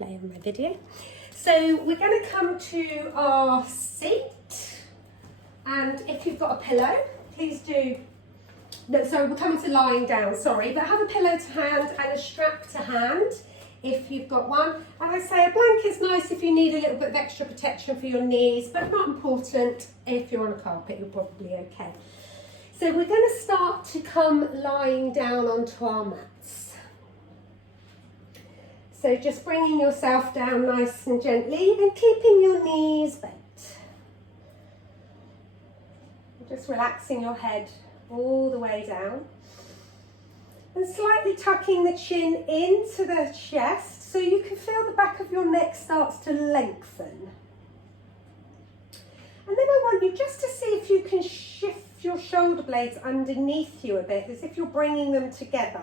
play on my video. So we're going to come to our seat, and if you've got a pillow, please do. No, sorry, we're coming to lying down, sorry, but have a pillow to hand and a strap to hand if you've got one. And I say a blanket's nice if you need a little bit of extra protection for your knees, but not important if you're on a carpet, you're probably okay. So we're going to start to come lying down onto our mats. So just bringing yourself down nice and gently and keeping your knees bent. Just relaxing your head all the way down. And slightly tucking the chin into the chest so you can feel the back of your neck starts to lengthen. And then I want you just to see if you can shift your shoulder blades underneath you a bit, as if you're bringing them together.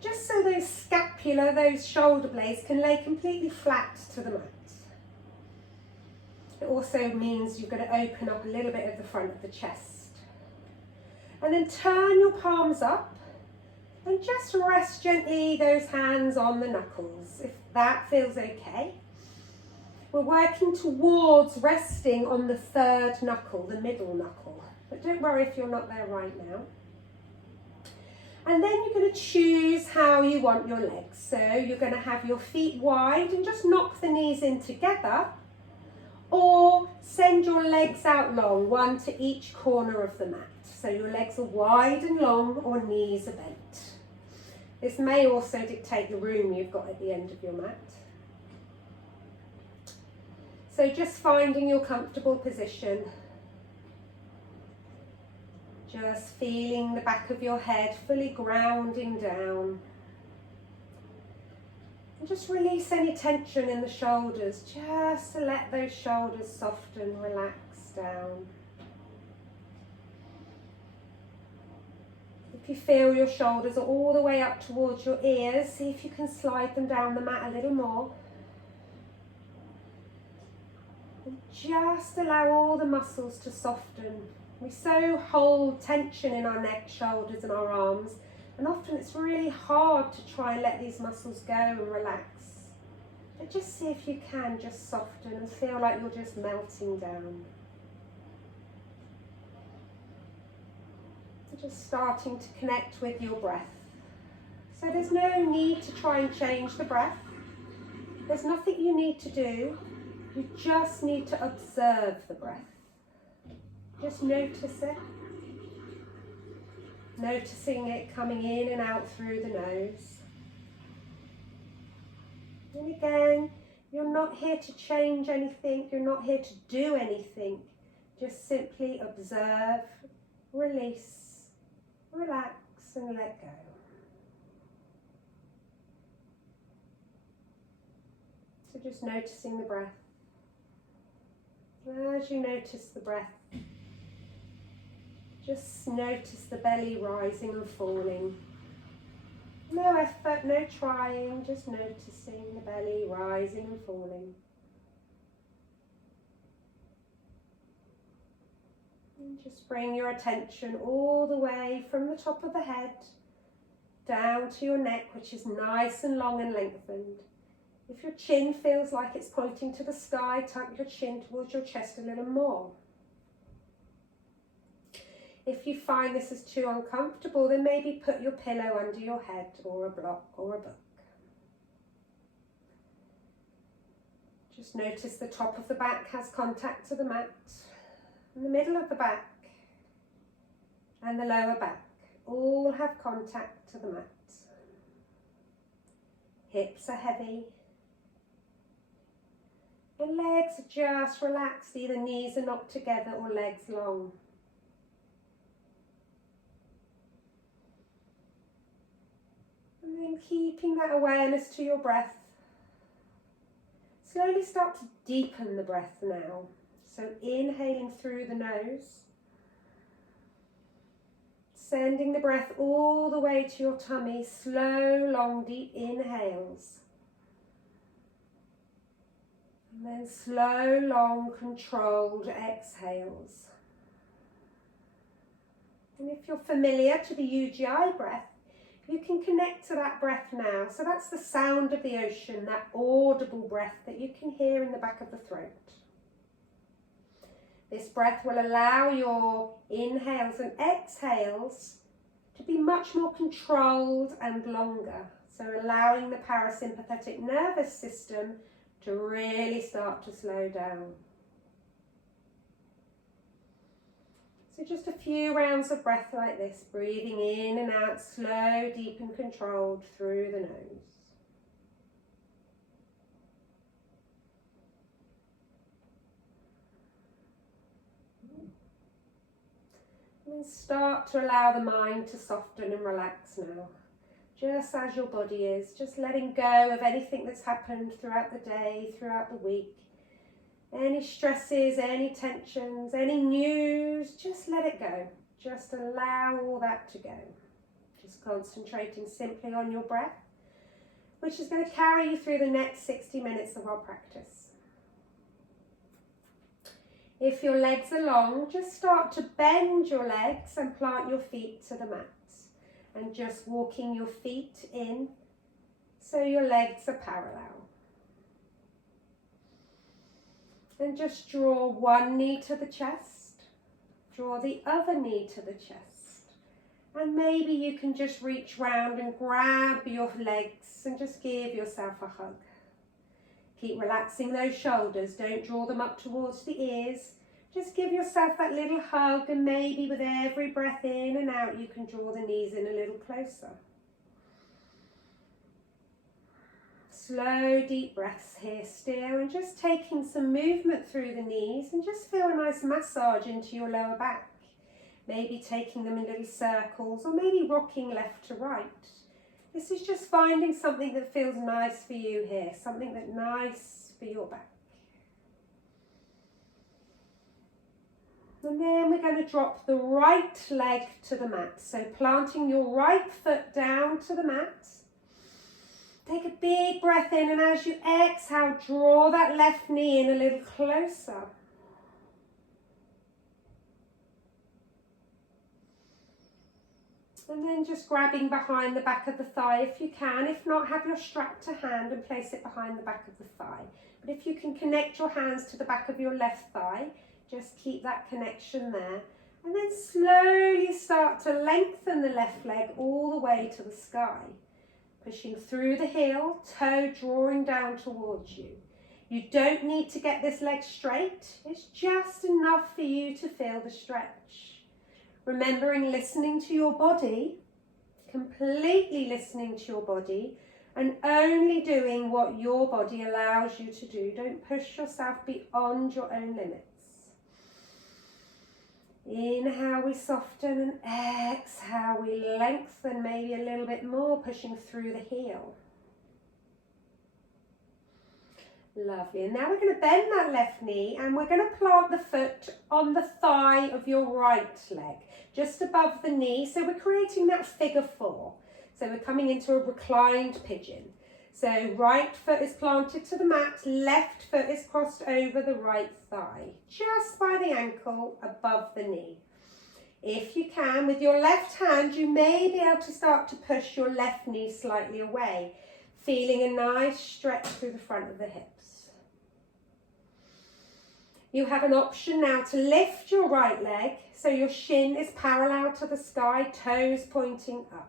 Just so those scapula, those shoulder blades can lay completely flat to the mat. It also means you're going to open up a little bit of the front of the chest. And then turn your palms up and just rest gently those hands on the knuckles, if that feels okay. We're working towards resting on the third knuckle, the middle knuckle. But don't worry if you're not there right now. And then you're going to choose how you want your legs. So you're going to have your feet wide and just knock the knees in together, or send your legs out long, one to each corner of the mat. So your legs are wide and long, or knees are bent. This may also dictate the room you've got at the end of your mat. So just finding your comfortable position. Just feeling the back of your head fully grounding down. And just release any tension in the shoulders, just to let those shoulders soften, relax down. If you feel your shoulders are all the way up towards your ears, see if you can slide them down the mat a little more. And just allow all the muscles to soften. We so hold tension in our neck, shoulders and our arms, and often it's really hard to try and let these muscles go and relax. But just see if you can just soften and feel like you're just melting down. Just starting to connect with your breath. So there's no need to try and change the breath. There's nothing you need to do. You just need to observe the breath. Just notice it. Noticing it coming in and out through the nose. And again, you're not here to change anything. You're not here to do anything. Just simply observe, release, relax and let go. So just noticing the breath. As you notice the breath, just notice the belly rising and falling. No effort, no trying, just noticing the belly rising and falling. And just bring your attention all the way from the top of the head down to your neck, which is nice and long and lengthened. If your chin feels like it's pointing to the sky, tuck your chin towards your chest a little more. If you find this is too uncomfortable, then maybe put your pillow under your head, or a block or a book. Just notice the top of the back has contact to the mat, and the middle of the back and the lower back all have contact to the mat. Hips are heavy. And legs are just relaxed, either knees are knocked together or legs long. And then keeping that awareness to your breath. Slowly start to deepen the breath now. So inhaling through the nose. Sending the breath all the way to your tummy. Slow, long, deep inhales. And then slow, long, controlled exhales. And if you're familiar to the UGI breath, You can connect to that breath now. So that's the sound of the ocean, that audible breath that you can hear in the back of the throat. This breath will allow your inhales and exhales to be much more controlled and longer. So allowing the parasympathetic nervous system to really start to slow down. So just a few rounds of breath like this, breathing in and out, slow, deep and controlled through the nose. And start to allow the mind to soften and relax now. Just as your body is, just letting go of anything that's happened throughout the day, throughout the week. Any stresses, any tensions, any news, just let it go. Just allow all that to go. Just concentrating simply on your breath, which is going to carry you through the next 60 minutes of our practice. If your legs are long, just start to bend your legs and plant your feet to the mat. And just walking your feet in so your legs are parallel. And just draw one knee to the chest, draw the other knee to the chest. And maybe you can just reach round and grab your legs and just give yourself a hug. Keep relaxing those shoulders, don't draw them up towards the ears. Just give yourself that little hug, and maybe with every breath in and out you can draw the knees in a little closer. Slow, deep breaths here still, and just taking some movement through the knees, and just feel a nice massage into your lower back. Maybe taking them in little circles, or maybe rocking left to right. This is just finding something that feels nice for you here, something that's nice for your back. And then we're going to drop the right leg to the mat. So planting your right foot down to the mat. Take a big breath in, and as you exhale, draw that left knee in a little closer. And then just grabbing behind the back of the thigh if you can. If not, have your strap to hand and place it behind the back of the thigh. But if you can connect your hands to the back of your left thigh, just keep that connection there. And then slowly start to lengthen the left leg all the way to the sky. Pushing through the heel, toe drawing down towards you. You don't need to get this leg straight. It's just enough for you to feel the stretch. Remembering listening to your body, completely listening to your body, and only doing what your body allows you to do. Don't push yourself beyond your own limits. Inhale, we soften, and exhale, we lengthen maybe a little bit more, pushing through the heel. Lovely. And now we're going to bend that left knee, and we're going to plant the foot on the thigh of your right leg, just above the knee. So we're creating that figure 4. So we're coming into a reclined pigeon. So right foot is planted to the mat, left foot is crossed over the right thigh, just by the ankle above the knee. If you can, with your left hand, you may be able to start to push your left knee slightly away, feeling a nice stretch through the front of the hips. You have an option now to lift your right leg so your shin is parallel to the sky, toes pointing up.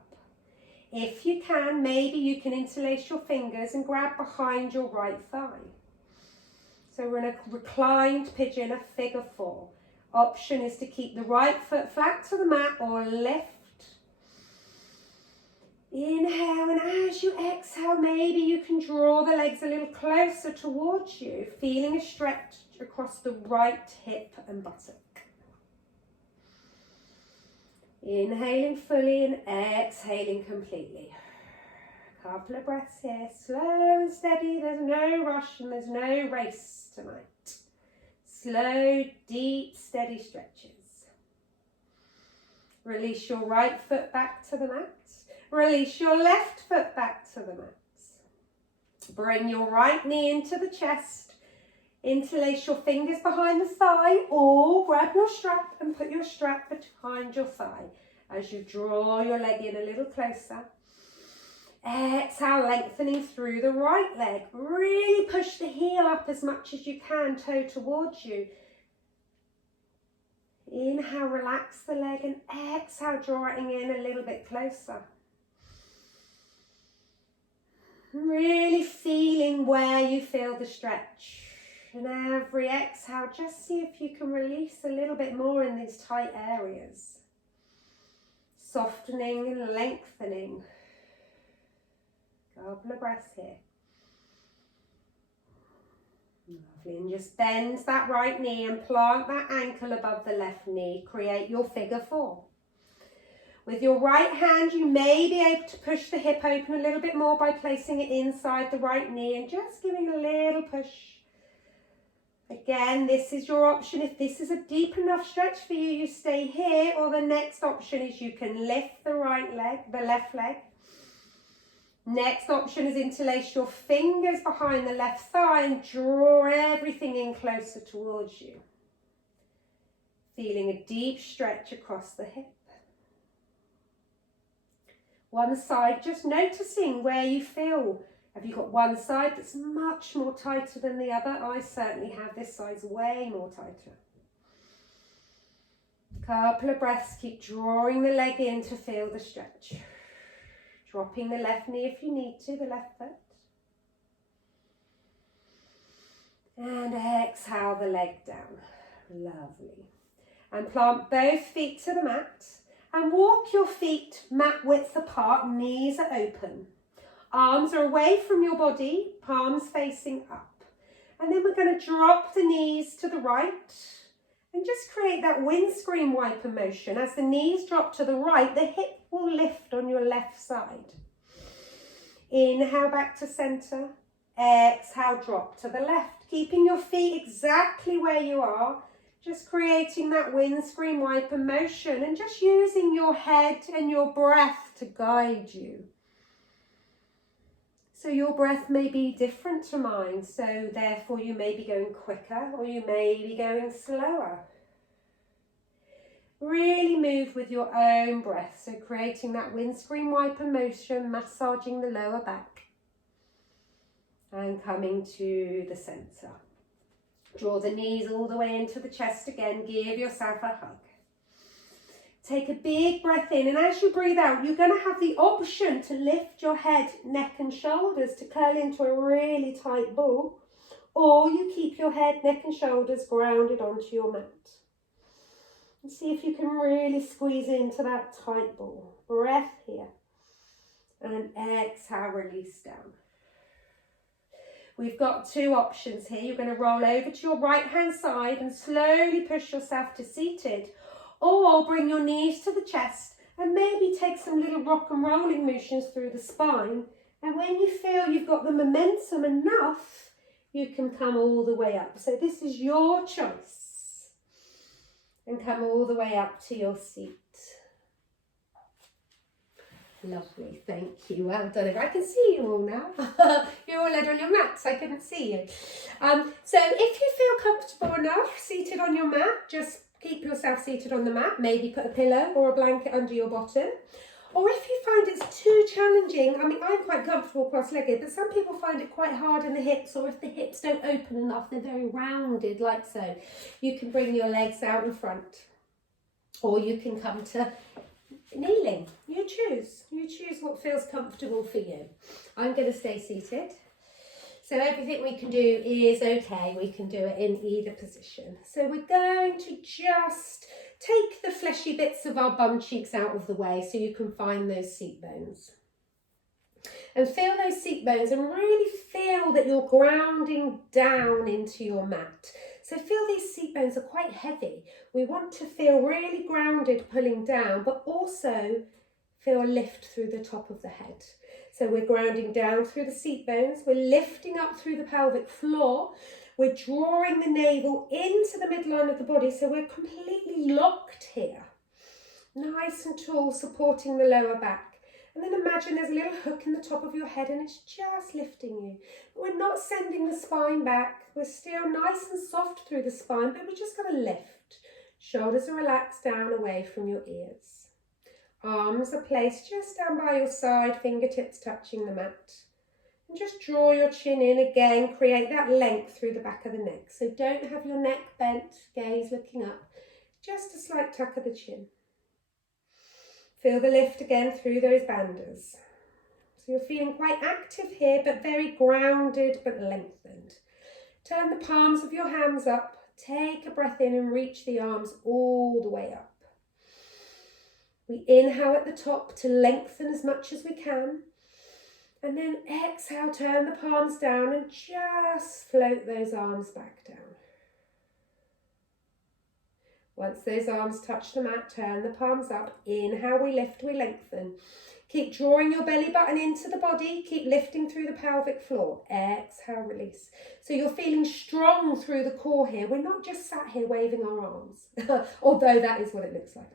If you can, maybe you can interlace your fingers and grab behind your right thigh. So we're in a reclined pigeon, a figure 4. Option is to keep the right foot flat to the mat or lift. Inhale, and as you exhale, maybe you can draw the legs a little closer towards you, feeling a stretch across the right hip and buttock. Inhaling fully and exhaling completely. Couple of breaths here, slow and steady. There's no rush and there's no race tonight. Slow, deep, steady stretches. Release your right foot back to the mat. Release your left foot back to the mat. Bring your right knee into the chest. Interlace your fingers behind the thigh, or grab your strap and put your strap behind your thigh as you draw your leg in a little closer. Exhale, lengthening through the right leg. Really push the heel up as much as you can, toe towards you. Inhale, relax the leg, and exhale, drawing in a little bit closer. Really feeling where you feel the stretch. And every exhale, just see if you can release a little bit more in these tight areas. Softening and lengthening. Couple of breaths here. Lovely, and just bend that right knee and plant that ankle above the left knee. Create your figure 4. With your right hand, you may be able to push the hip open a little bit more by placing it inside the right knee and just giving a little push. Again, this is your option. If this is a deep enough stretch for you, you stay here, or the next option is you can lift the right leg, the left leg. Next option is interlace your fingers behind the left thigh and draw everything in closer towards you. Feeling a deep stretch across the hip. One side, just noticing where you feel. Have you got one side that's much more tighter than the other? I certainly have. This side's way more tighter. Couple of breaths, keep drawing the leg in to feel the stretch. Dropping the left knee if you need to, the left foot. And exhale the leg down. Lovely. And plant both feet to the mat. And walk your feet mat width apart, knees are open. Arms are away from your body, palms facing up. And then we're going to drop the knees to the right and just create that windscreen wiper motion. As the knees drop to the right, the hip will lift on your left side. Inhale back to center. Exhale, drop to the left. Keeping your feet exactly where you are. Just creating that windscreen wiper motion and just using your head and your breath to guide you. So your breath may be different to mine, so therefore you may be going quicker or you may be going slower. Really move with your own breath, so creating that windscreen wiper motion, massaging the lower back and coming to the center. Draw the knees all the way into the chest again, give yourself a hug. Take a big breath in, and as you breathe out, you're going to have the option to lift your head, neck and shoulders to curl into a really tight ball, or you keep your head, neck and shoulders grounded onto your mat. And see if you can really squeeze into that tight ball. Breath here, and exhale, release down. We've got 2 options here. You're going to roll over to your right hand side and slowly push yourself to seated, or bring your knees to the chest and maybe take some little rock and rolling motions through the spine. And when you feel you've got the momentum enough, you can come all the way up. So this is your choice. And come all the way up to your seat. Lovely, thank you. Well done. I can see you all now. You're all on your mats. I couldn't see you. So if you feel comfortable enough seated on your mat, just keep yourself seated on the mat. Maybe put a pillow or a blanket under your bottom. Or if you find it's too challenging, I mean, I'm quite comfortable cross-legged, but some people find it quite hard in the hips, or if the hips don't open enough, they're very rounded, like so. You can bring your legs out in front, or you can come to kneeling. You choose what feels comfortable for you. I'm going to stay seated. So everything we can do is okay. We can do it in either position. So we're going to just take the fleshy bits of our bum cheeks out of the way so you can find those seat bones. And feel those seat bones and really feel that you're grounding down into your mat. So feel these seat bones are quite heavy. We want to feel really grounded pulling down, but also feel a lift through the top of the head. So we're grounding down through the seat bones. We're lifting up through the pelvic floor. We're drawing the navel into the midline of the body. So we're completely locked here. Nice and tall, supporting the lower back. And then imagine there's a little hook in the top of your head and it's just lifting you. But we're not sending the spine back. We're still nice and soft through the spine, but we're just going to lift. Shoulders are relaxed down away from your ears. Arms are placed just down by your side, fingertips touching the mat. And just draw your chin in again, create that length through the back of the neck. So don't have your neck bent, gaze looking up, just a slight tuck of the chin. Feel the lift again through those bandhas. So you're feeling quite active here, but very grounded but lengthened. Turn the palms of your hands up, take a breath in and reach the arms all the way up. We inhale at the top to lengthen as much as we can. And then exhale, turn the palms down and just float those arms back down. Once those arms touch the mat, turn the palms up. Inhale, we lift, we lengthen. Keep drawing your belly button into the body. Keep lifting through the pelvic floor. Exhale, release. So you're feeling strong through the core here. We're not just sat here waving our arms, although that is what it looks like.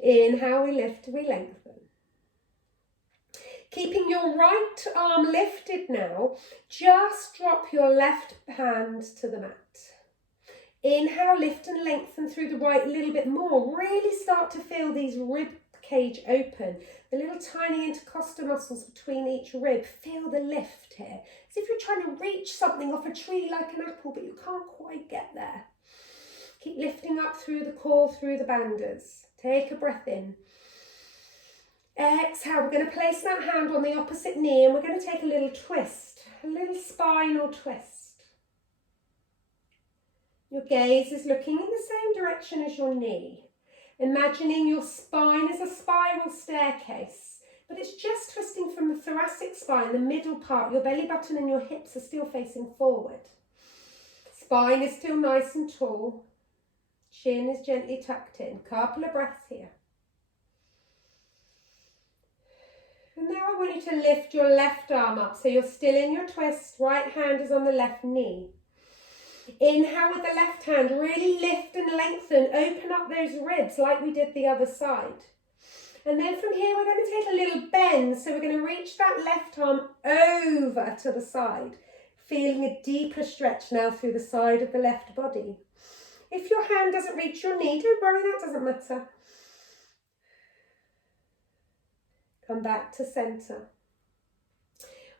Inhale, we lift, we lengthen. Keeping your right arm lifted now, just drop your left hand to the mat. Inhale, lift and lengthen through the right a little bit more. Really start to feel these rib cage open, the little tiny intercostal muscles between each rib. Feel the lift here. As if you're trying to reach something off a tree like an apple, but you can't quite get there. Keep lifting up through the core, through the bandhas. Take a breath in. Exhale, we're going to place that hand on the opposite knee and we're going to take a little twist, a little spinal twist. Your gaze is looking in the same direction as your knee. Imagining your spine is a spiral staircase, but it's just twisting from the thoracic spine, the middle part. Your belly button and your hips are still facing forward. Spine is still nice and tall. Chin is gently tucked in. Couple of breaths here. And now I want you to lift your left arm up. So you're still in your twist. Right hand is on the left knee. Inhale with the left hand. Really lift and lengthen. Open up those ribs like we did the other side. And then from here we're going to take a little bend. So we're going to reach that left arm over to the side. Feeling a deeper stretch now through the side of the left body. If your hand doesn't reach your knee, don't worry, that doesn't matter. Come back to centre.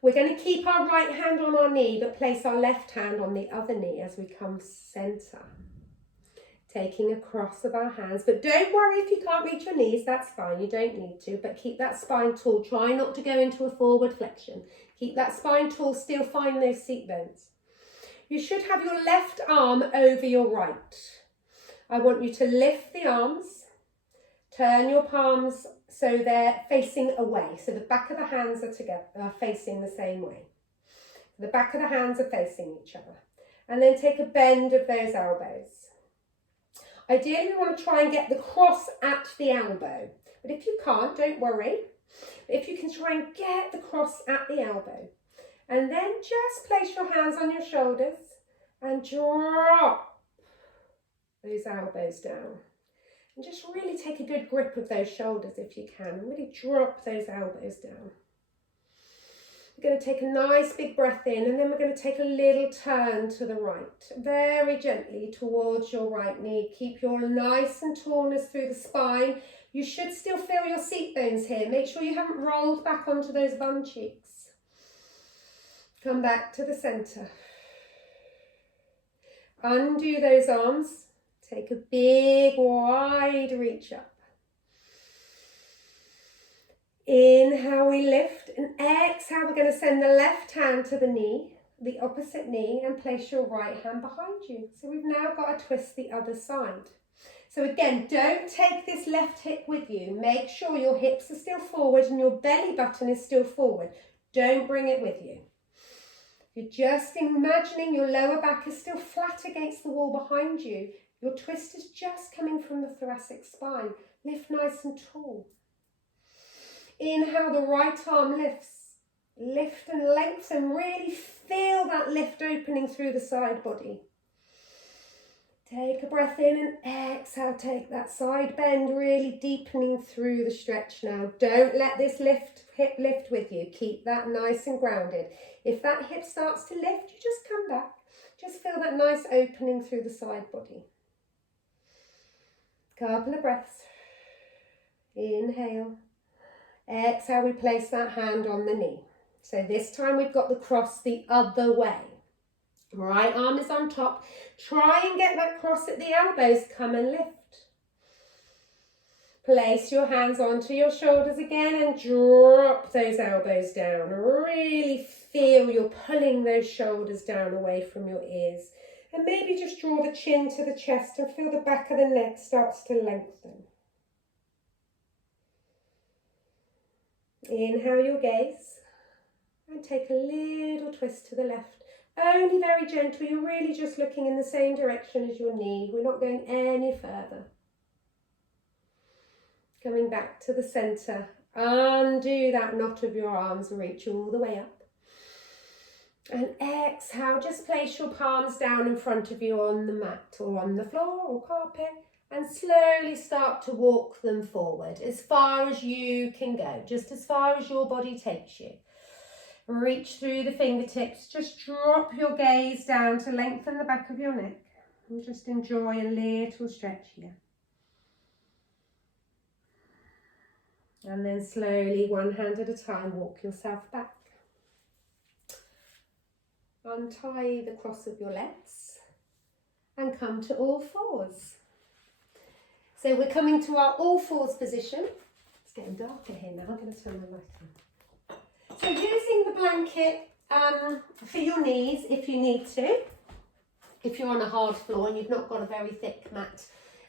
We're going to keep our right hand on our knee, but place our left hand on the other knee as we come centre. Taking a cross of our hands, but don't worry if you can't reach your knees, that's fine, you don't need to, but keep that spine tall. Try not to go into a forward flexion. Keep that spine tall, still find those seat bones. You should have your left arm over your right. I want you to lift the arms, turn your palms so they're facing away. So the back of the hands are facing the same way. The back of the hands are facing each other. And then take a bend of those elbows. Ideally, we want to try and get the cross at the elbow. But if you can't, don't worry. If you can try and get the cross at the elbow. And then just place your hands on your shoulders and drop those elbows down. And just really take a good grip of those shoulders if you can. And really drop those elbows down. We're going to take a nice big breath in and then we're going to take a little turn to the right. Very gently towards your right knee. Keep your nice and tallness through the spine. You should still feel your seat bones here. Make sure you haven't rolled back onto those bum cheeks. Come back to the centre. Undo those arms. Take a big wide reach up. Inhale, we lift, and exhale, we're going to send the left hand to the knee, the opposite knee, and place your right hand behind you. So we've now got to twist the other side. So again, don't take this left hip with you. Make sure your hips are still forward and your belly button is still forward. Don't bring it with you. You're just imagining your lower back is still flat against the wall behind you. Your twist is just coming from the thoracic spine. Lift nice and tall. Inhale, the right arm lifts. Lift and lengthen. Really feel that lift opening through the side body. Take a breath in and exhale. Take that side bend, really deepening through the stretch now. Don't let this hip lift with you. Keep that nice and grounded. If that hip starts to lift, you just come back. Just feel that nice opening through the side body. Couple of breaths. Inhale. Exhale, we place that hand on the knee. So this time we've got the cross the other way. Right arm is on top. Try and get that cross at the elbows. Come and lift. Place your hands onto your shoulders again and drop those elbows down. Really feel you're pulling those shoulders down away from your ears. And maybe just draw the chin to the chest and feel the back of the neck starts to lengthen. Inhale your gaze and take a little twist to the left. Only very gentle. You're really just looking in the same direction as your knee. We're not going any further. Coming back to the centre. Undo that knot of your arms and reach all the way up. And exhale, just place your palms down in front of you on the mat or on the floor or carpet and slowly start to walk them forward as far as you can go, just as far as your body takes you. Reach through the fingertips, just drop your gaze down to lengthen the back of your neck and just enjoy a little stretch here. And then slowly, one hand at a time, walk yourself back. Untie the cross of your legs and come to all fours. So we're coming to our all fours position. It's getting darker here now. I'm going to turn my light on. So using the blanket for your knees if you need to. If you're on a hard floor and you've not got a very thick mat,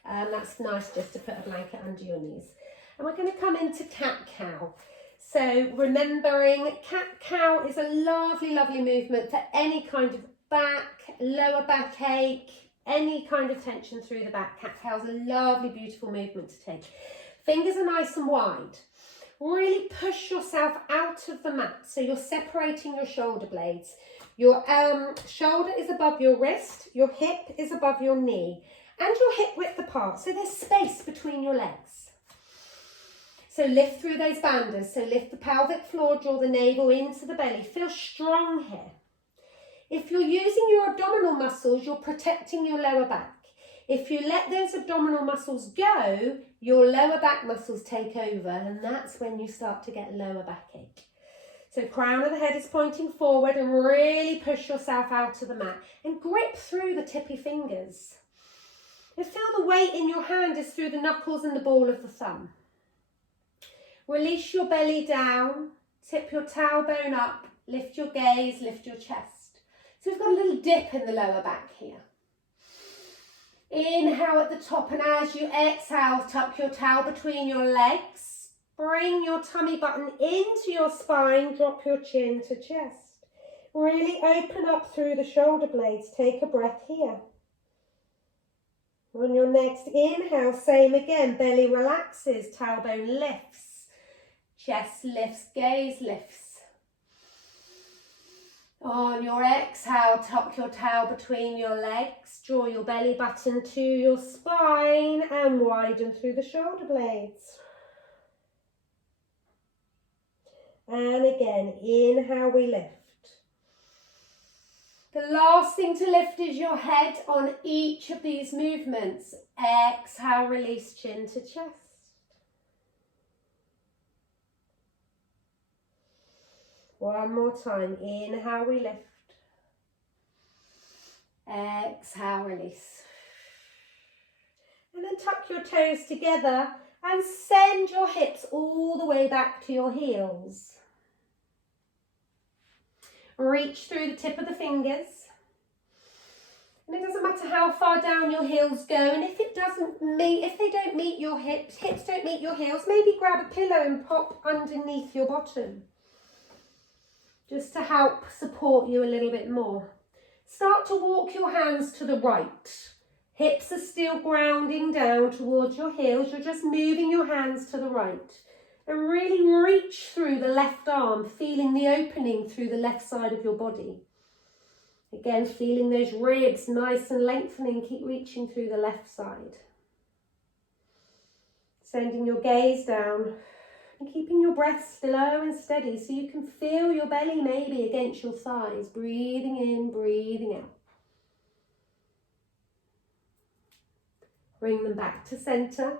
that's nice just to put a blanket under your knees. And we're going to come into cat-cow. So remembering cat-cow is a lovely, lovely movement for any kind of back, lower backache, any kind of tension through the back. Cat-cow is a lovely, beautiful movement to take. Fingers are nice and wide. Really push yourself out of the mat. So you're separating your shoulder blades. Your shoulder is above your wrist, your hip is above your knee, and your hip width apart. So there's space between your legs. So lift through those bandhas. So lift the pelvic floor, draw the navel into the belly. Feel strong here. If you're using your abdominal muscles, you're protecting your lower back. If you let those abdominal muscles go, your lower back muscles take over, and that's when you start to get lower backache. So crown of the head is pointing forward and really push yourself out of the mat and grip through the tippy fingers. And feel the weight in your hand is through the knuckles and the ball of the thumb. Release your belly down, tip your tailbone up, lift your gaze, lift your chest. So we've got a little dip in the lower back here. Inhale at the top, and as you exhale, tuck your tail between your legs. Bring your tummy button into your spine, drop your chin to chest. Really open up through the shoulder blades. Take a breath here. On your next inhale, same again, belly relaxes, tailbone lifts. Chest lifts, gaze lifts. On your exhale, tuck your tail between your legs, draw your belly button to your spine and widen through the shoulder blades. And again, inhale, we lift. The last thing to lift is your head on each of these movements. Exhale, release chin to chest. One more time. Inhale, we lift. Exhale, release. And then tuck your toes together and send your hips all the way back to your heels. Reach through the tip of the fingers. And it doesn't matter how far down your heels go. And if they don't meet your hips don't meet your heels, maybe grab a pillow and pop underneath your bottom, just to help support you a little bit more. Start to walk your hands to the right. Hips are still grounding down towards your heels. You're just moving your hands to the right. And really reach through the left arm, feeling the opening through the left side of your body. Again, feeling those ribs nice and lengthening. Keep reaching through the left side. Sending your gaze down. And keeping your breath slow and steady so you can feel your belly maybe against your thighs. Breathing in, breathing out. Bring them back to centre.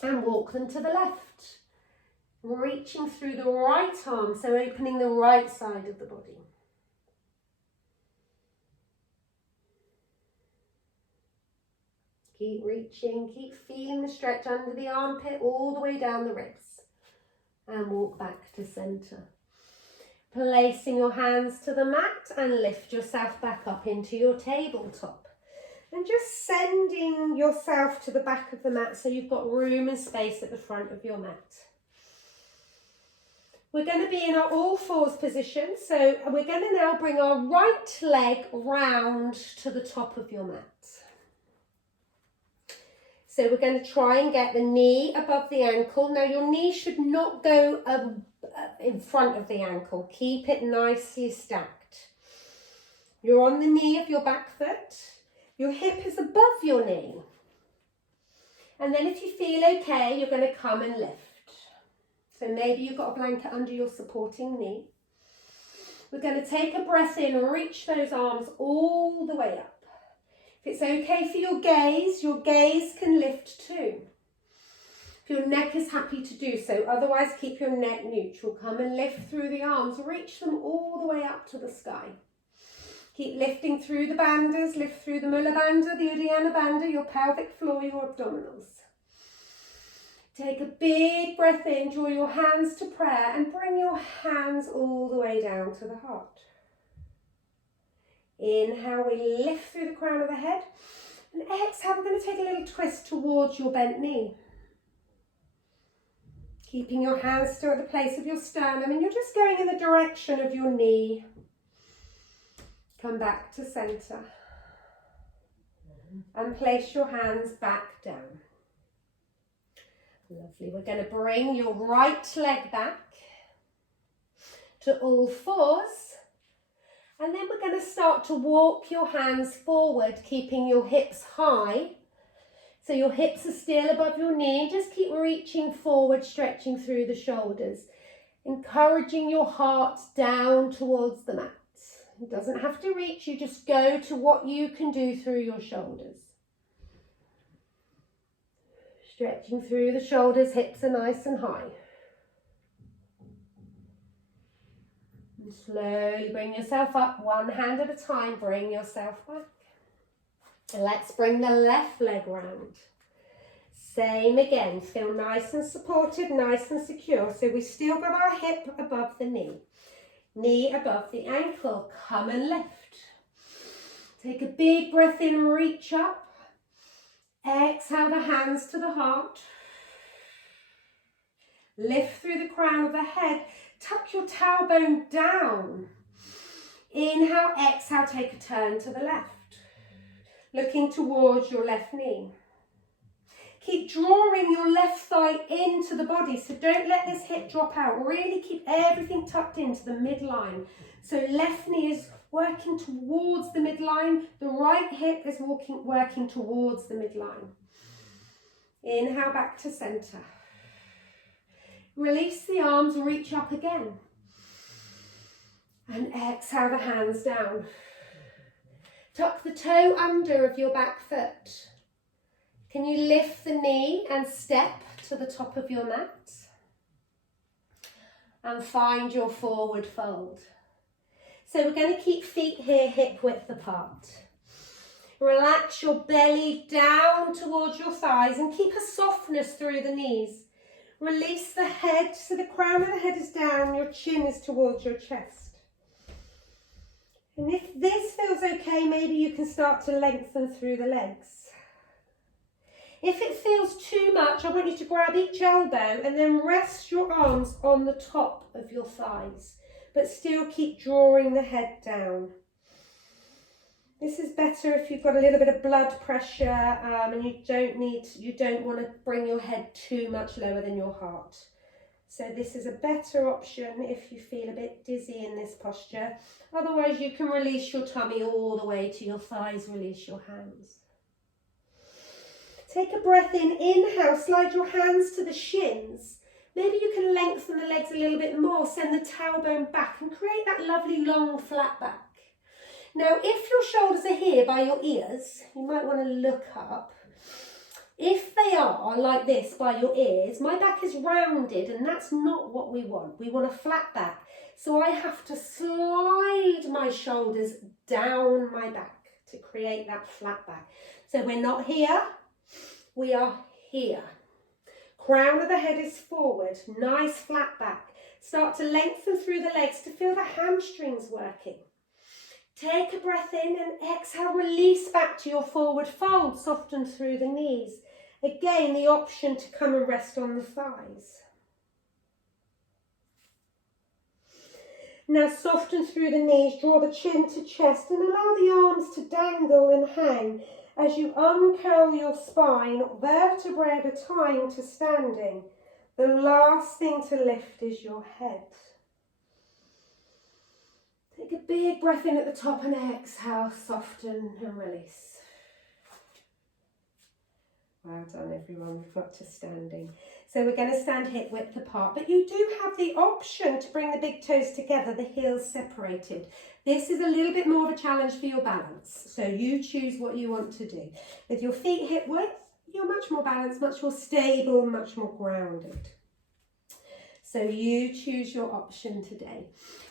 And walk them to the left. Reaching through the right arm, so opening the right side of the body. Keep reaching, keep feeling the stretch under the armpit all the way down the ribs. And walk back to centre. Placing your hands to the mat and lift yourself back up into your tabletop. And just sending yourself to the back of the mat so you've got room and space at the front of your mat. We're going to be in our all fours position, so we're going to now bring our right leg round to the top of your mat. So we're going to try and get the knee above the ankle. Now your knee should not go in front of the ankle. Keep it nicely stacked. You're on the knee of your back foot. Your hip is above your knee. And then if you feel okay, you're going to come and lift. So maybe you've got a blanket under your supporting knee. We're going to take a breath in, reach those arms all the way up. If it's okay for your gaze can lift too. If your neck is happy to do so, otherwise keep your neck neutral. Come and lift through the arms, reach them all the way up to the sky. Keep lifting through the bandhas, lift through the Mula Bandha, the Uddiyana Bandha, your pelvic floor, your abdominals. Take a big breath in, draw your hands to prayer and bring your hands all the way down to the heart. Inhale, we lift through the crown of the head. And exhale, we're going to take a little twist towards your bent knee. Keeping your hands still at the place of your sternum, and you're just going in the direction of your knee. Come back to centre. And place your hands back down. Lovely. We're going to bring your right leg back to all fours. And then we're going to start to walk your hands forward, keeping your hips high. So your hips are still above your knee. Just keep reaching forward, stretching through the shoulders. Encouraging your heart down towards the mat. It doesn't have to reach, you just go to what you can do through your shoulders. Stretching through the shoulders, hips are nice and high. And slowly bring yourself up, one hand at a time, bring yourself back. And let's bring the left leg round. Same again, feel nice and supported, nice and secure. So we've still got our hip above the knee. Knee above the ankle, come and lift. Take a big breath in, reach up. Exhale the hands to the heart. Lift through the crown of the head. Tuck your tailbone down. Inhale, exhale, take a turn to the left. Looking towards your left knee. Keep drawing your left thigh into the body, so don't let this hip drop out. Really keep everything tucked into the midline. So left knee is working towards the midline, the right hip is working towards the midline. Inhale back to centre. Release the arms, reach up again. And exhale the hands down. Tuck the toe under of your back foot. Can you lift the knee and step to the top of your mat? And find your forward fold. So we're going to keep feet here hip width apart. Relax your belly down towards your thighs and keep a softness through the knees. Release the head so the crown of the head is down, your chin is towards your chest. And if this feels okay, maybe you can start to lengthen through the legs. If it feels too much, I want you to grab each elbow and then rest your arms on the top of your thighs, but still keep drawing the head down. This is better if you've got a little bit of blood pressure and you don't want to bring your head too much lower than your heart. So this is a better option if you feel a bit dizzy in this posture. Otherwise you can release your tummy all the way to your thighs, release your hands. Take a breath in, inhale, slide your hands to the shins. Maybe you can lengthen the legs a little bit more, send the tailbone back and create that lovely long flat back. Now if your shoulders are here by your ears, you might want to look up. If they are like this by your ears, my back is rounded and that's not what we want. We want a flat back. So I have to slide my shoulders down my back to create that flat back. So we're not here, we are here. Crown of the head is forward, nice flat back. Start to lengthen through the legs to feel the hamstrings working. Take a breath in and exhale, release back to your forward fold, soften through the knees. Again, the option to come and rest on the thighs. Now soften through the knees, draw the chin to chest and allow the arms to dangle and hang as you uncurl your spine, vertebrae at a time to standing. The last thing to lift is your head. Take a big breath in at the top and exhale, soften and release. Well done everyone, we've got to standing. So we're going to stand hip width apart, but you do have the option to bring the big toes together, the heels separated. This is a little bit more of a challenge for your balance, so you choose what you want to do. With your feet hip width, you're much more balanced, much more stable, much more grounded. So you choose your option today.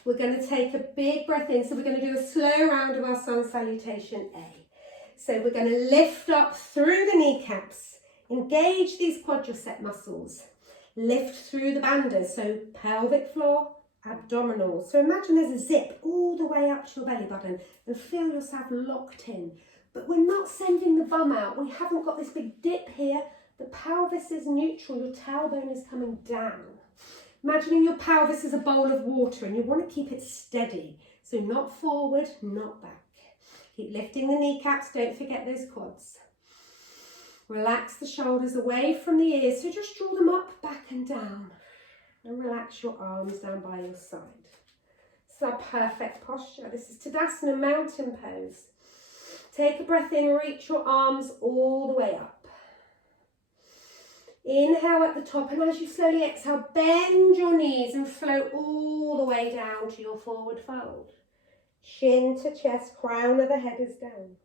We're going to take a big breath in, so we're going to do a slow round of our sun salutation A. So we're going to lift up through the kneecaps, engage these quadricep muscles, lift through the bandhas, so pelvic floor, abdominals. So imagine there's a zip all the way up to your belly button and feel yourself locked in. But we're not sending the bum out. We haven't got this big dip here. The pelvis is neutral, your tailbone is coming down. Imagining your pelvis as a bowl of water and you want to keep it steady. So not forward, not back. Keep lifting the kneecaps, don't forget those quads. Relax the shoulders away from the ears, so just draw them up, back and down. And relax your arms down by your side. It's our perfect posture. This is Tadasana Mountain Pose. Take a breath in, reach your arms all the way up. Inhale at the top, and as you slowly exhale, bend your knees and float all the way down to your forward fold. Chin to chest, crown of the head is down.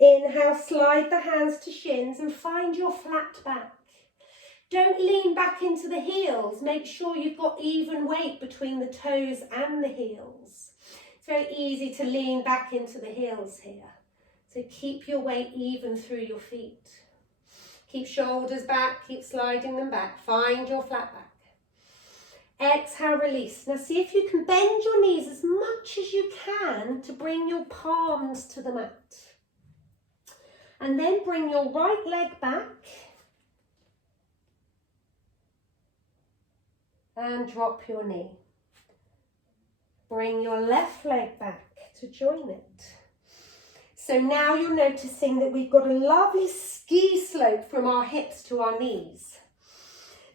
Inhale, slide the hands to shins and find your flat back. Don't lean back into the heels. Make sure you've got even weight between the toes and the heels. It's very easy to lean back into the heels here. So keep your weight even through your feet. Keep shoulders back, keep sliding them back. Find your flat back. Exhale, release. Now see if you can bend your knees as much as you can to bring your palms to the mat. And then bring your right leg back. And drop your knee. Bring your left leg back to join it. So now you're noticing that we've got a lovely ski slope from our hips to our knees.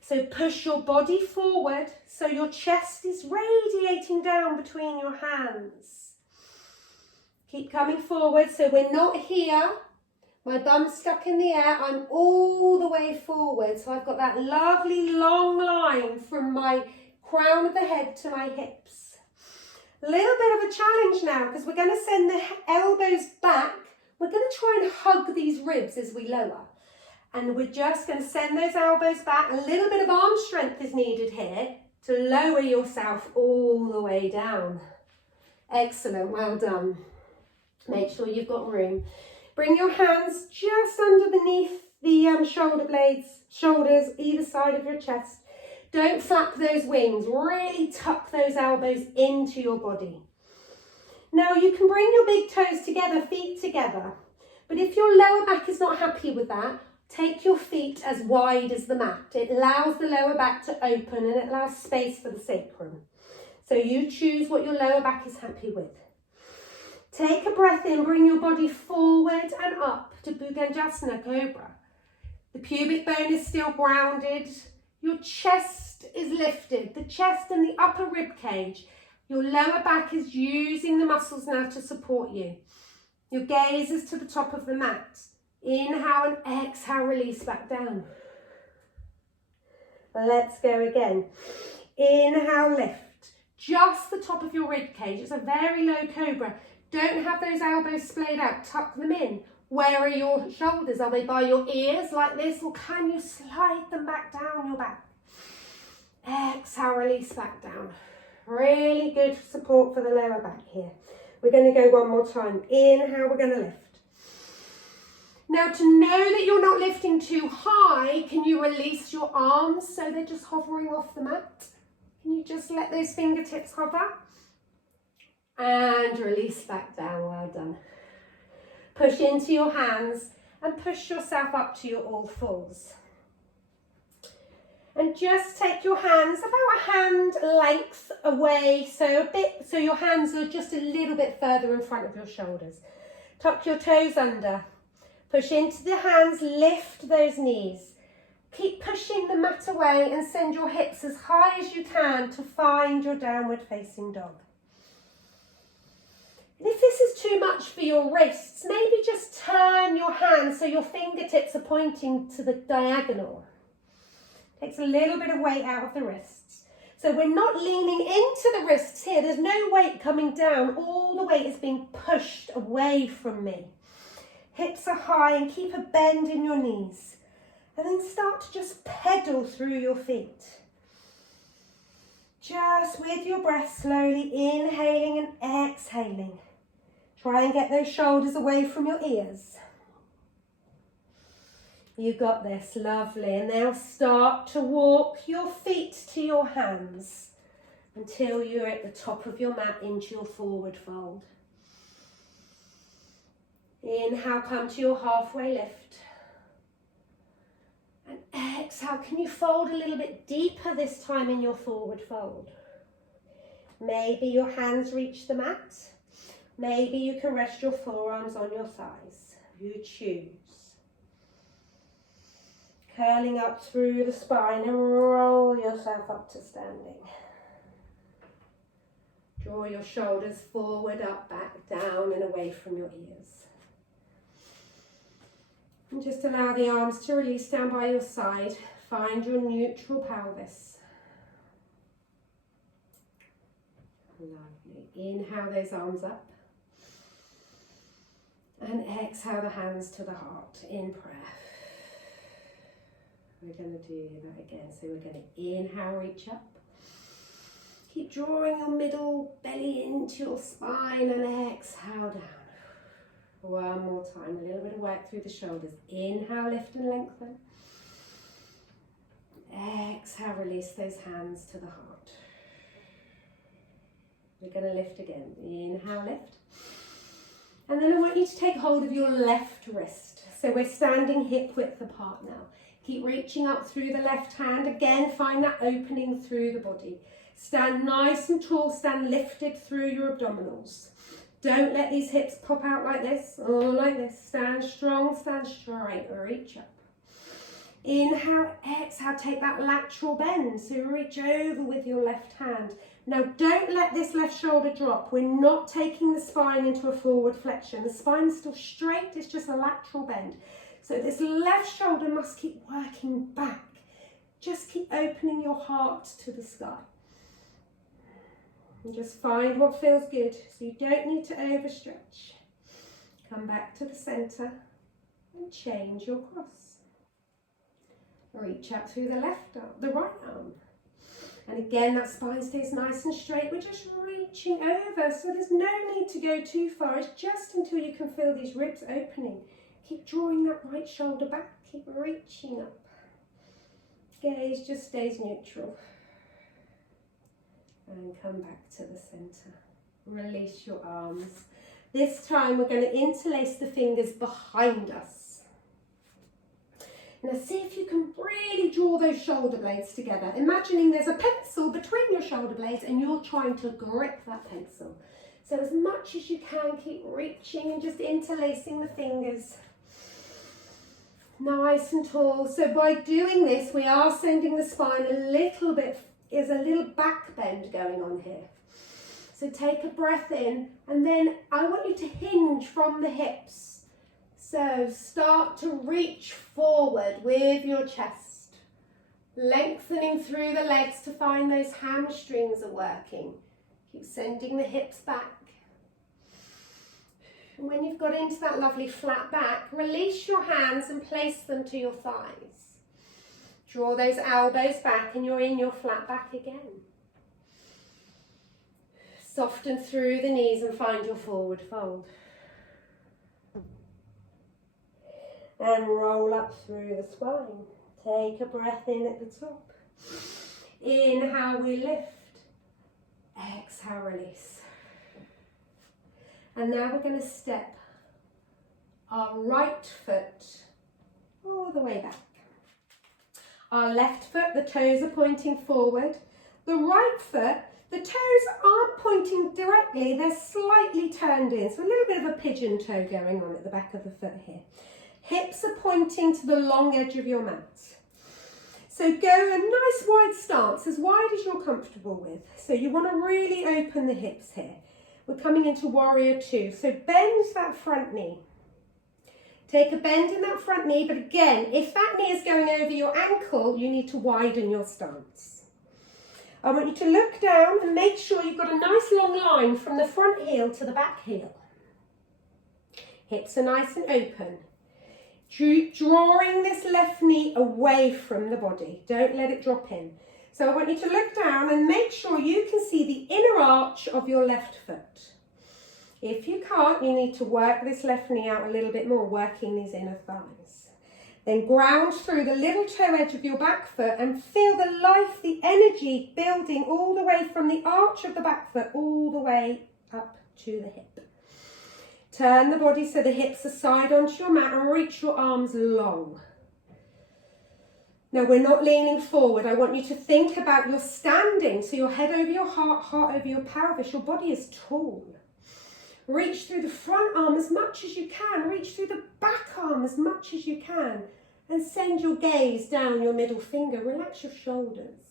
So push your body forward so your chest is radiating down between your hands. Keep coming forward so we're not here. My bum's stuck in the air. I'm all the way forward. So I've got that lovely long line from my crown of the head to my hips. A little bit of a challenge now because we're going to send the elbows back. We're going to try and hug these ribs as we lower. And we're just going to send those elbows back. A little bit of arm strength is needed here to lower yourself all the way down. Excellent, well done. Make sure you've got room. Bring your hands just underneath the shoulder blades, shoulders, either side of your chest. Don't flap those wings. Really tuck those elbows into your body. Now you can bring your big toes together, feet together. But if your lower back is not happy with that, take your feet as wide as the mat. It allows the lower back to open and it allows space for the sacrum. So you choose what your lower back is happy with. Take a breath in, bring your body forward and up to Bhujangasana Cobra. The pubic bone is still grounded. Your chest is lifted, the chest and the upper rib cage. Your lower back is using the muscles now to support you. Your gaze is to the top of the mat. Inhale and exhale, release back down. Let's go again. Inhale, lift. Just the top of your rib cage. It's a very low cobra. Don't have those elbows splayed out. Tuck them in. Where are your shoulders? Are they by your ears like this, or can you slide them back down your back? Exhale, release back down. Really good support for the lower back here. We're going to go one more time. Inhale, we're going to lift. Now, to know that you're not lifting too high, can you release your arms so they're just hovering off the mat? Can you just let those fingertips hover? And release back down. Well done. Push into your hands and push yourself up to your all fours. And just take your hands about a hand length away, so your hands are just a little bit further in front of your shoulders. Tuck your toes under. Push into the hands, lift those knees. Keep pushing the mat away and send your hips as high as you can to find your downward facing dog. And if this is too much for your wrists, maybe just turn your hands so your fingertips are pointing to the diagonal. Takes a little bit of weight out of the wrists. So we're not leaning into the wrists here. There's no weight coming down. All the weight is being pushed away from me. Hips are high and keep a bend in your knees. And then start to just pedal through your feet. Just with your breath, slowly inhaling and exhaling. Try and get those shoulders away from your ears. You got this, lovely. And now start to walk your feet to your hands until you're at the top of your mat into your forward fold. Inhale, come to your halfway lift. And exhale, can you fold a little bit deeper this time in your forward fold? Maybe your hands reach the mat. Maybe you can rest your forearms on your thighs. You choose. Curling up through the spine and roll yourself up to standing. Draw your shoulders forward, up, back, down and away from your ears. And just allow the arms to release down by your side. Find your neutral pelvis. Lovely. Inhale those arms up. And exhale the hands to the heart in prayer. We're going to do that again. So we're going to inhale, reach up. Keep drawing your middle belly into your spine and exhale down. One more time, a little bit of work through the shoulders. Inhale, lift and lengthen. Exhale, release those hands to the heart. We're going to lift again. Inhale, lift. And then I want you to take hold of your left wrist. So we're standing hip width apart now. Keep reaching up through the left hand. Again, find that opening through the body. Stand nice and tall, stand lifted through your abdominals. Don't let these hips pop out like this or like this. Stand strong, stand straight, reach up. Inhale, exhale, take that lateral bend. So reach over with your left hand. Now don't let this left shoulder drop. We're not taking the spine into a forward flexion. The spine is still straight, it's just a lateral bend. So this left shoulder must keep working back. Just keep opening your heart to the sky. And just find what feels good. So you don't need to overstretch. Come back to the center and change your cross. Reach out through the left arm, the right arm. And again, that spine stays nice and straight. We're just reaching over. So there's no need to go too far. It's just until you can feel these ribs opening. Keep drawing that right shoulder back. Keep reaching up. Gaze just stays neutral. And come back to the center. Release your arms. This time we're going to interlace the fingers behind us. Now see if you can really draw those shoulder blades together. Imagining there's a pencil between your shoulder blades and you're trying to grip that pencil. So as much as you can, keep reaching and just interlacing the fingers. Nice and tall. So by doing this, we are sending the spine a little bit. There's a little back bend going on here. So take a breath in and then I want you to hinge from the hips. So start to reach forward with your chest. Lengthening through the legs to find those hamstrings are working. Keep sending the hips back. And when you've got into that lovely flat back, release your hands and place them to your thighs. Draw those elbows back and you're in your flat back again. Soften through the knees and find your forward fold. And roll up through the spine. Take a breath in at the top. Inhale, we lift. Exhale, release. And now we're going to step our right foot all the way back. Our left foot, the toes are pointing forward. The right foot, the toes aren't pointing directly, they're slightly turned in. So a little bit of a pigeon toe going on at the back of the foot here. Hips are pointing to the long edge of your mat. So go a nice wide stance, as wide as you're comfortable with. So you want to really open the hips here. We're coming into warrior two. So bend that front knee. Take a bend in that front knee, but again, if that knee is going over your ankle, you need to widen your stance. I want you to look down and make sure you've got a nice long line from the front heel to the back heel. Hips are nice and open. Drawing this left knee away from the body. Don't let it drop in. So I want you to look down and make sure you can see the inner arch of your left foot. If you can't, you need to work this left knee out a little bit more, working these inner thighs. Then ground through the little toe edge of your back foot and feel the life, the energy building all the way from the arch of the back foot all the way up to the hip. Turn the body so the hips are side onto your mat and reach your arms long. Now we're not leaning forward. I want you to think about your standing. So your head over your heart, heart over your pelvis. Your body is tall. Reach through the front arm as much as you can. Reach through the back arm as much as you can. And send your gaze down your middle finger. Relax your shoulders.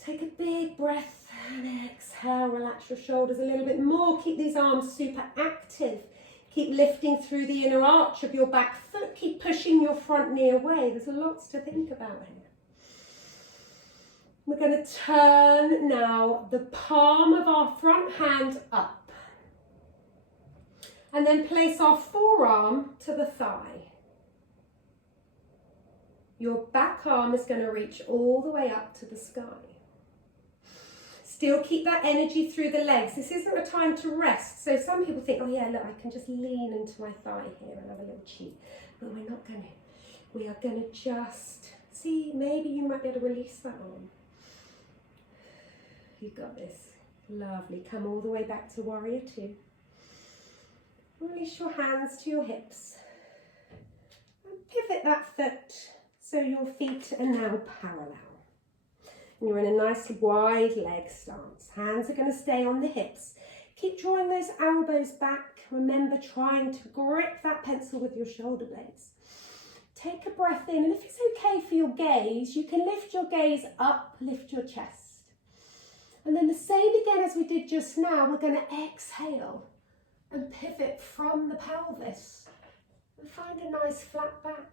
Take a big breath and exhale. Relax your shoulders a little bit more. Keep these arms super active. Keep lifting through the inner arch of your back foot. Keep pushing your front knee away. There's lots to think about here. We're going to turn now the palm of our front hand up. And then place our forearm to the thigh. Your back arm is going to reach all the way up to the sky. Still keep that energy through the legs. This isn't a time to rest. So some people think, oh yeah, look, I can just lean into my thigh here and have a little cheat. But we're not going to. We are going to just, see, maybe you might be able to release that arm. You got this. Lovely. Come all the way back to warrior two. Release your hands to your hips. And pivot that foot so your feet are now parallel. And you're in a nice wide leg stance. Hands are going to stay on the hips. Keep drawing those elbows back. Remember trying to grip that pencil with your shoulder blades. Take a breath in, and if it's okay for your gaze, you can lift your gaze up, lift your chest. And then the same again as we did just now, we're going to exhale and pivot from the pelvis and find a nice flat back.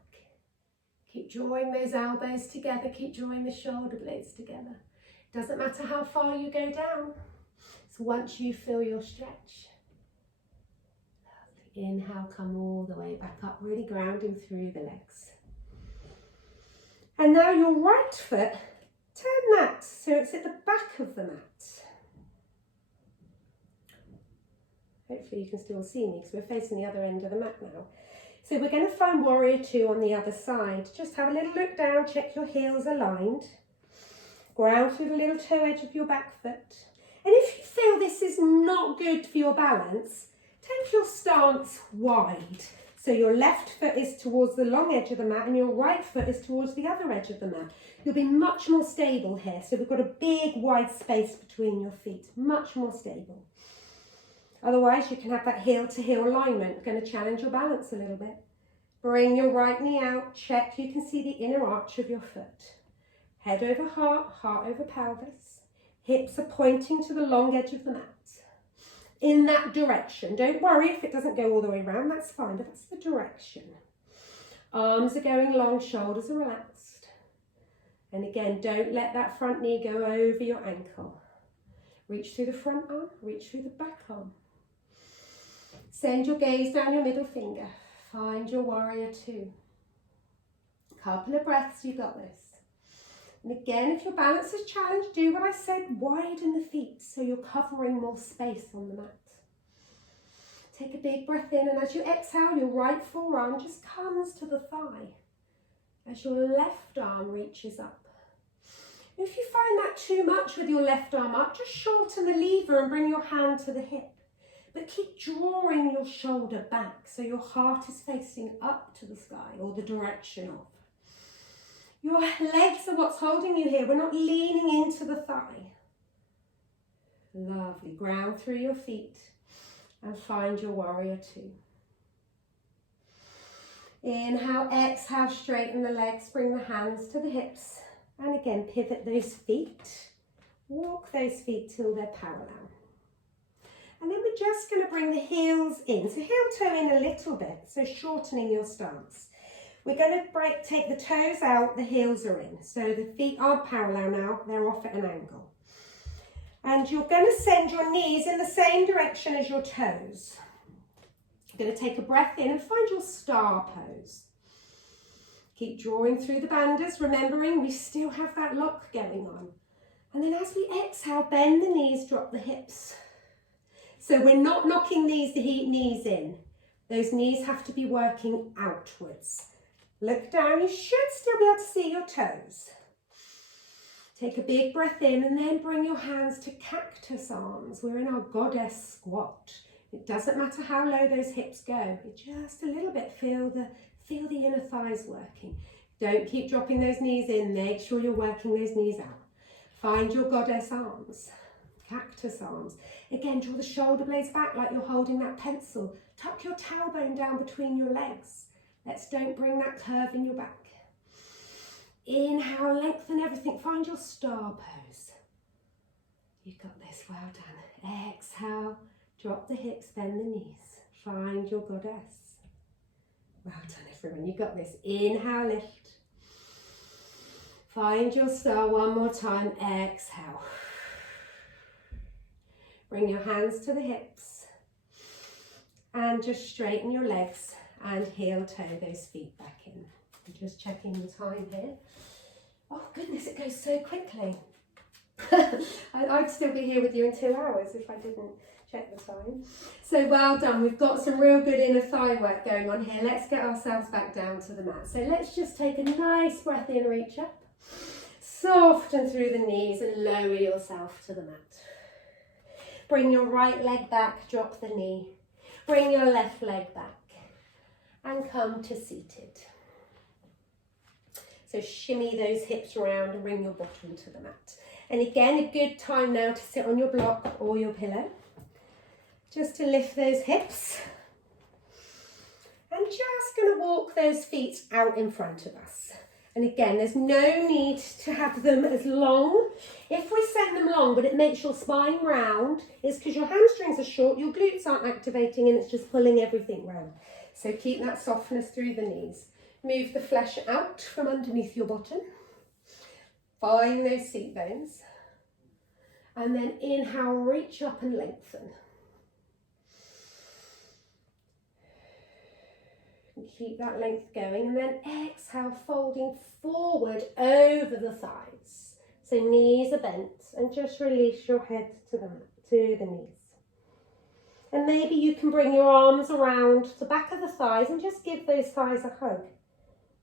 Keep drawing those elbows together, keep drawing the shoulder blades together. Doesn't matter how far you go down. So once you feel your stretch, lovely. Inhale, come all the way back up, really grounding through the legs. And now your right foot, turn that so it's at the back of the mat. Hopefully you can still see me because we're facing the other end of the mat now. So we're going to find warrior two on the other side. Just have a little look down, check your heels aligned. Ground through the little toe edge of your back foot. And if you feel this is not good for your balance, take your stance wide. So your left foot is towards the long edge of the mat and your right foot is towards the other edge of the mat. You'll be much more stable here. So we've got a big wide space between your feet, much more stable. Otherwise, you can have that heel to heel alignment. Going to challenge your balance a little bit. Bring your right knee out. Check you can see the inner arch of your foot. Head over heart, heart over pelvis. Hips are pointing to the long edge of the mat. In that direction. Don't worry if it doesn't go all the way around. That's fine, but that's the direction. Arms are going long, shoulders are relaxed. And again, don't let that front knee go over your ankle. Reach through the front arm, reach through the back arm. Send your gaze down your middle finger. Find your warrior two. Couple of breaths, you got this. And again, if your balance is challenged, do what I said, widen the feet so you're covering more space on the mat. Take a big breath in, and as you exhale, your right forearm just comes to the thigh as your left arm reaches up. If you find that too much with your left arm up, just shorten the lever and bring your hand to the hip. But keep drawing your shoulder back so your heart is facing up to the sky or the direction of. Your legs are what's holding you here. We're not leaning into the thigh. Lovely. Ground through your feet and find your warrior two. Inhale, exhale, straighten the legs, bring the hands to the hips. And again, pivot those feet. Walk those feet till they're parallel. And then we're just going to bring the heels in. So heel toe in a little bit, so shortening your stance. We're going to take the toes out, the heels are in. So the feet aren't parallel now, they're off at an angle. And you're going to send your knees in the same direction as your toes. You're going to take a breath in and find your star pose. Keep drawing through the bandhas, remembering we still have that lock going on. And then as we exhale, bend the knees, drop the hips. So we're not knocking these knees in. Those knees have to be working outwards. Look down, you should still be able to see your toes. Take a big breath in and then bring your hands to cactus arms. We're in our goddess squat. It doesn't matter how low those hips go. Just a little bit, feel the inner thighs working. Don't keep dropping those knees in. Make sure you're working those knees out. Find your goddess arms, cactus arms. Again, draw the shoulder blades back like you're holding that pencil. Tuck your tailbone down between your legs. Don't bring that curve in your back. Inhale, lengthen everything. Find your star pose. You've got this, well done. Exhale, drop the hips, bend the knees. Find your goddess. Well done, everyone. You got this. Inhale, lift. Find your star one more time. Exhale. Bring your hands to the hips. And just straighten your legs and heel toe those feet back in. I'm just checking the time here. Oh goodness, it goes so quickly. I'd still be here with you in 2 hours if I didn't check the time. So well done. We've got some real good inner thigh work going on here. Let's get ourselves back down to the mat. So let's just take a nice breath in, reach up. Soften through the knees and lower yourself to the mat. Bring your right leg back, drop the knee. Bring your left leg back and come to seated. So shimmy those hips around and bring your bottom to the mat. And again, a good time now to sit on your block or your pillow. Just to lift those hips. And just going to walk those feet out in front of us. And again, there's no need to have them as long. If we send them long, but it makes your spine round, it's because your hamstrings are short, your glutes aren't activating, and it's just pulling everything round. So keep that softness through the knees. Move the flesh out from underneath your bottom. Find those seat bones. And then inhale, reach up and lengthen. And keep that length going. And then exhale, folding forward over the thighs. So knees are bent. And just release your head to the knees. And maybe you can bring your arms around the back of the thighs and just give those thighs a hug.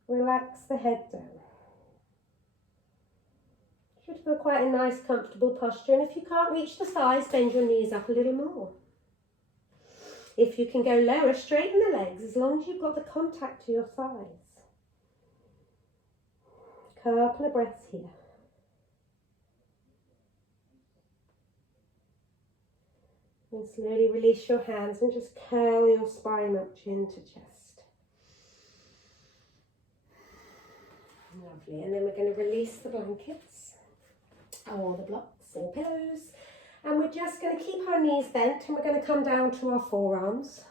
Relax the head down. Should feel quite a nice, comfortable posture. And if you can't reach the thighs, bend your knees up a little more. If you can go lower, straighten the legs as long as you've got the contact to your thighs. Couple of breaths here. And slowly release your hands and just curl your spine up, chin to chest. Lovely. And then we're going to release the blankets or the blocks or pillows. And we're just going to keep our knees bent and we're going to come down to our forearms.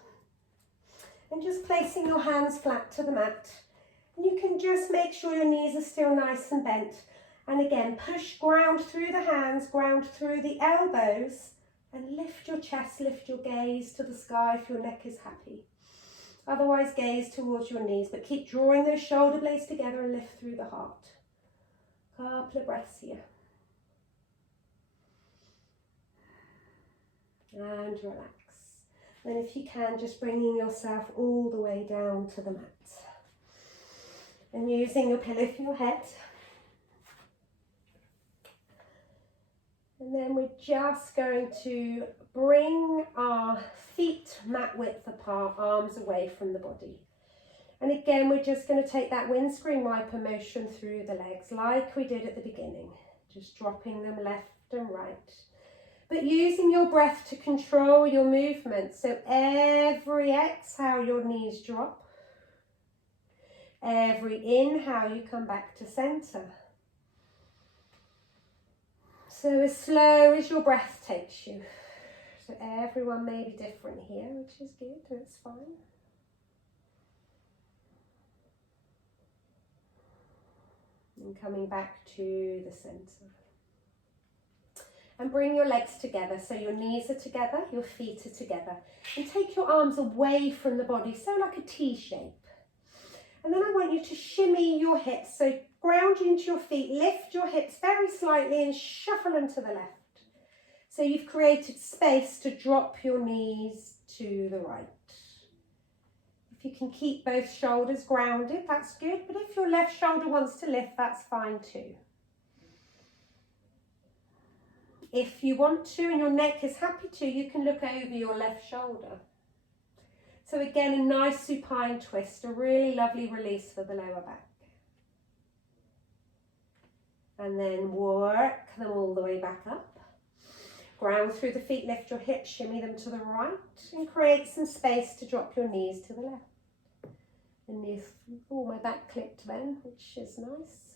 And just placing your hands flat to the mat. And you can just make sure your knees are still nice and bent. And again, push ground through the hands, ground through the elbows. And lift your chest, lift your gaze to the sky if your neck is happy. Otherwise, gaze towards your knees, but keep drawing those shoulder blades together and lift through the heart. Couple of breaths here. And relax. And if you can, just bringing yourself all the way down to the mat. And using your pillow for your head. And then we're just going to bring our feet mat width apart, arms away from the body. And again, we're just going to take that windscreen wiper motion through the legs like we did at the beginning. Just dropping them left and right. But using your breath to control your movement. So every exhale, your knees drop. Every inhale, you come back to center. So as slow as your breath takes you. So everyone may be different here, which is good, that's fine. And coming back to the center. And bring your legs together, so your knees are together, your feet are together. And take your arms away from the body, so like a T shape. And then I want you to shimmy your hips, so ground you into your feet, lift your hips very slightly and shuffle them to the left. So you've created space to drop your knees to the right. If you can keep both shoulders grounded, that's good, but if your left shoulder wants to lift, that's fine too. If you want to and your neck is happy to, you can look over your left shoulder. So again, a nice supine twist, a really lovely release for the lower back. And then work them all the way back up. Ground through the feet, lift your hips, shimmy them to the right, and create some space to drop your knees to the left. And if, oh, my back clipped then, which is nice.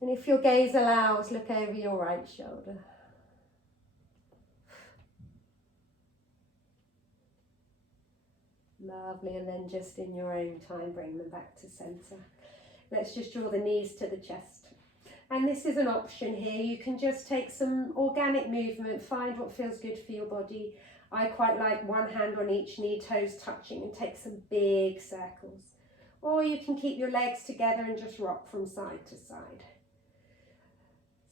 And if your gaze allows, look over your right shoulder. Lovely, and then just in your own time, bring them back to center. Let's just draw the knees to the chest. And this is an option here. You can just take some organic movement, find what feels good for your body. I quite like one hand on each knee, toes touching, and take some big circles. Or you can keep your legs together and just rock from side to side.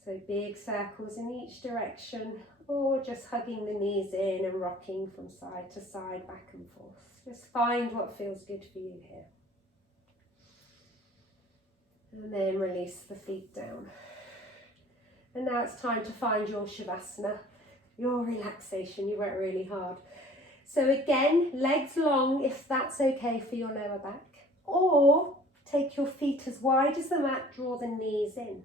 So big circles in each direction, or just hugging the knees in and rocking from side to side, back and forth. Just find what feels good for you here. And then release the feet down. And now it's time to find your Shavasana, your relaxation. You worked really hard. So again, legs long if that's okay for your lower back. Or take your feet as wide as the mat, draw the knees in.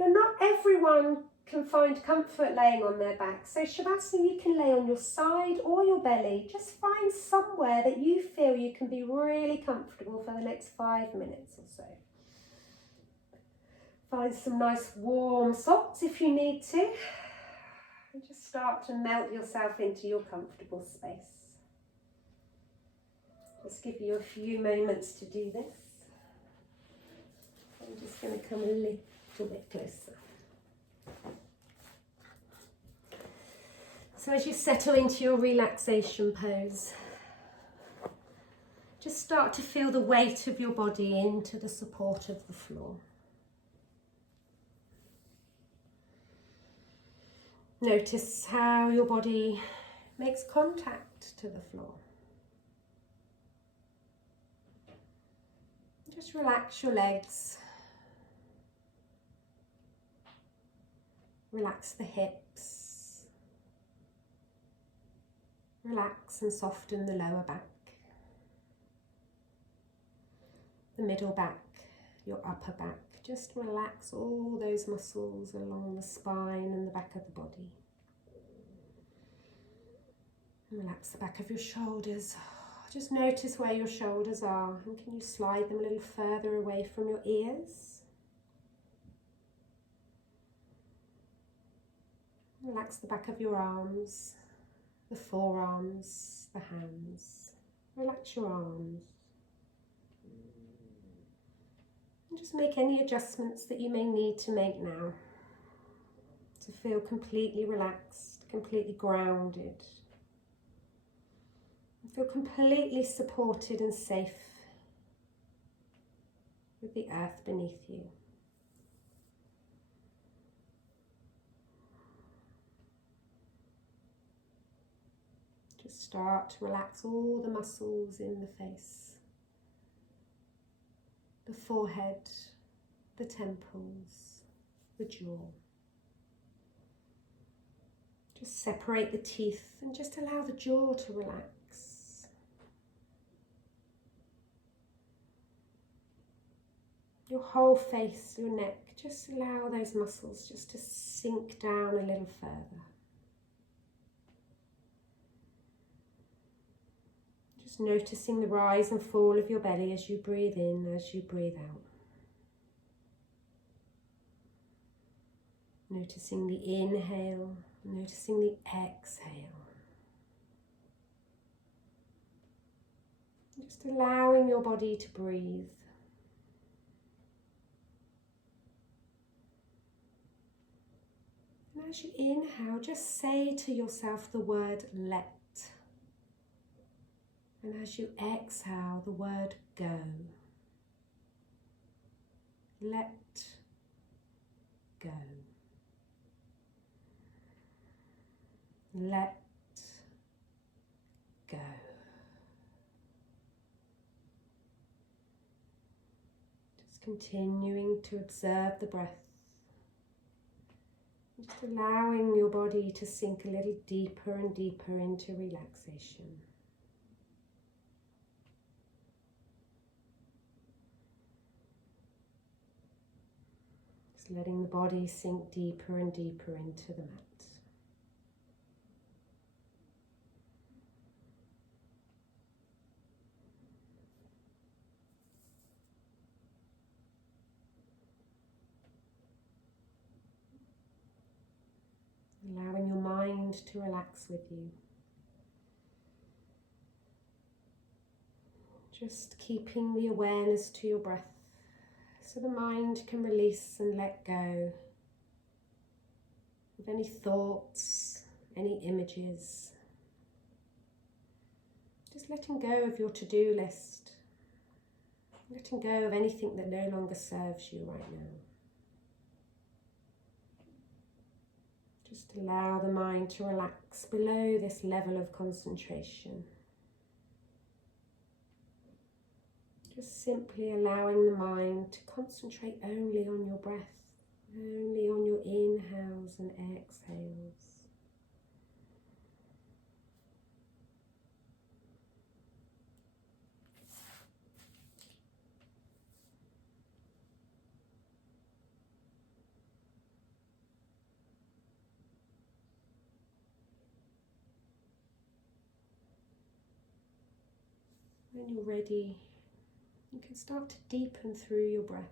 Now, not everyone can find comfort laying on their back. So Shavasana, you can lay on your side or your belly. Just find somewhere that you feel you can be really comfortable for the next 5 minutes or so. Find some nice warm socks if you need to. And just start to melt yourself into your comfortable space. Just give you a few moments to do this. I'm just going to come a little bit closer. So as you settle into your relaxation pose, just start to feel the weight of your body into the support of the floor. Notice how your body makes contact to the floor. Just relax your legs. Relax the hips. Relax and soften the lower back. The middle back, your upper back. Just relax all those muscles along the spine and the back of the body. Relax the back of your shoulders. Just notice where your shoulders are, and can you slide them a little further away from your ears? Relax the back of your arms, the forearms, the hands. Relax your arms. And just make any adjustments that you may need to make now to feel completely relaxed, completely grounded. You feel completely supported and safe with the earth beneath you. Just start to relax all the muscles in the face, the forehead, the temples, the jaw. Just separate the teeth and just allow the jaw to relax. Your whole face, your neck, just allow those muscles just to sink down a little further. Just noticing the rise and fall of your belly as you breathe in, as you breathe out. Noticing the inhale, noticing the exhale. Just allowing your body to breathe. And as you inhale, just say to yourself the word let. And as you exhale, the word go. Let go. Let go. Just continuing to observe the breath. Just allowing your body to sink a little deeper and deeper into relaxation. Just letting the body sink deeper and deeper into the mat. Allowing your mind to relax with you. Just keeping the awareness to your breath so the mind can release and let go of any thoughts, any images. Just letting go of your to-do list, letting go of anything that no longer serves you right now. Just allow the mind to relax below this level of concentration. Just simply allowing the mind to concentrate only on your breath, only on your inhales and exhales. When you're ready, you can start to deepen through your breath.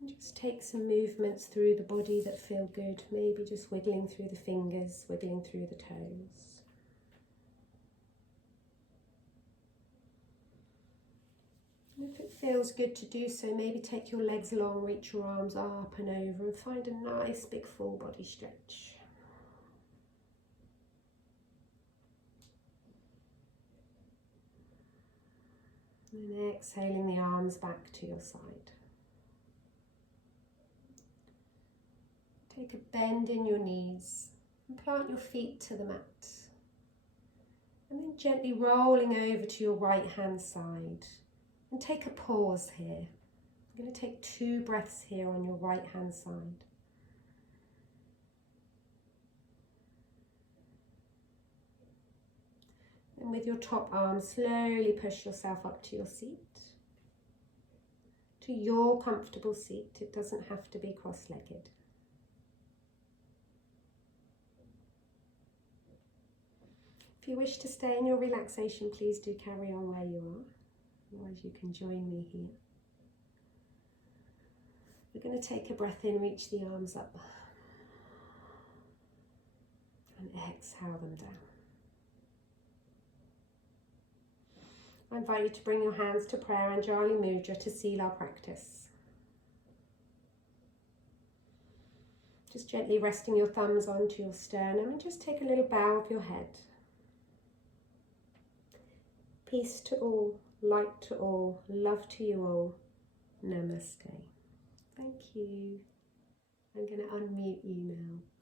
And just take some movements through the body that feel good, maybe just wiggling through the fingers, wiggling through the toes. And if it feels good to do so, maybe take your legs long, reach your arms up and over and find a nice big full body stretch. And then exhaling the arms back to your side. Take a bend in your knees and plant your feet to the mat. And then gently rolling over to your right hand side. And take a pause here. I'm going to take 2 breaths here on your right hand side. And with your top arm, slowly push yourself up to your seat. To your comfortable seat. It doesn't have to be cross-legged. If you wish to stay in your relaxation, please do carry on where you are. Otherwise you can join me here. We're going to take a breath in, reach the arms up. And exhale them down. I invite you to bring your hands to prayer Anjali Mudra to seal our practice. Just gently resting your thumbs onto your sternum and just take a little bow of your head. Peace to all, light to all, love to you all. Namaste. Thank you. I'm going to unmute you now.